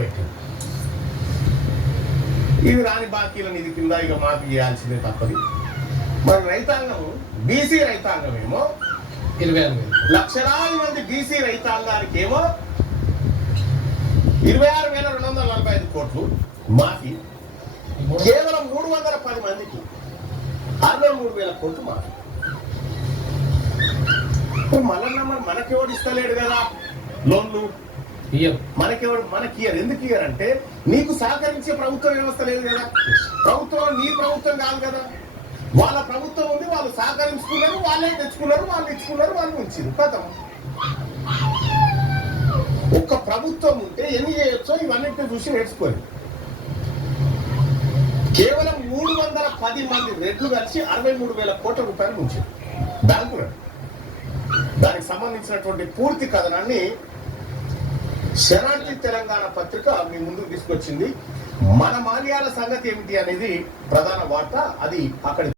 పెట్టింది. ఇవి రాని బాకీల నిధి కింద ఇక మాకు చేయాల్సిందే తప్పది. మరి రైతాంగం బీసీ రైతాంగం ఏమో 26,000 లక్షలాది మంది బీసీ రైతాంగానికి ఏమో 26,245 కోట్లు మాఫీ, కేవలం 310 మందికి 63,000 కోట్లు మాఫీ. మళ్ళా మనకెవడు ఇస్తలేడు కదా లోన్లు, మనకి ఎందుకు ఇయ్యారంటే నీకు సహకరించే ప్రభుత్వ వ్యవస్థ లేదు కదా. ప్రభుత్వం నీ ప్రభుత్వం కాదు కదా, వాళ్ళ ప్రభుత్వం ఉంది, వాళ్ళు సహకరించుకున్నారు, వాళ్ళే తెచ్చుకున్నారు, వాళ్ళు ఇచ్చుకున్నారు, వాళ్ళు ఉంచింది కథం. ఒక్క ప్రభుత్వం ఉంటే ఎన్ని చేయొచ్చో ఇవన్నింటినీ చూసి నేర్చుకోండి. కేవలం 310 మంది రెడ్లు కలిసి 63,000 కోట్ల రూపాయలు ఉంచింది బ్యాంకులో. దానికి సంబంధించినటువంటి పూర్తి కథనాన్ని శరణార్థి తెలంగాణ పత్రిక మీ ముందుకు తీసుకొచ్చింది. మన మాల్యాల సంగతి ఏమిటి అనేది ప్రధాన వార్త. అది అక్కడ